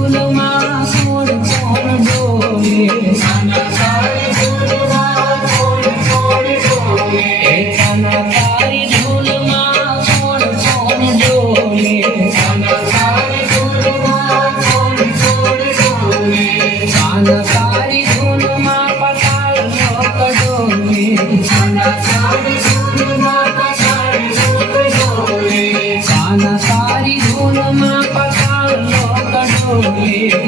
ધૂનમાં કોણ કોણ ડોલે તારી ધૂનમાં કોણ કોણ ડોલે તારી ધૂનમાં કોણ કોણ ડોલે તારી ધૂનમાં કોણ કોણ ડોલે તારી ધૂનમાં પતાલ લોક ડોલે તારી ધૂનમાં પતાલ લોક ડોલે તારી ધૂનમાં પતાલ લોક ડોલે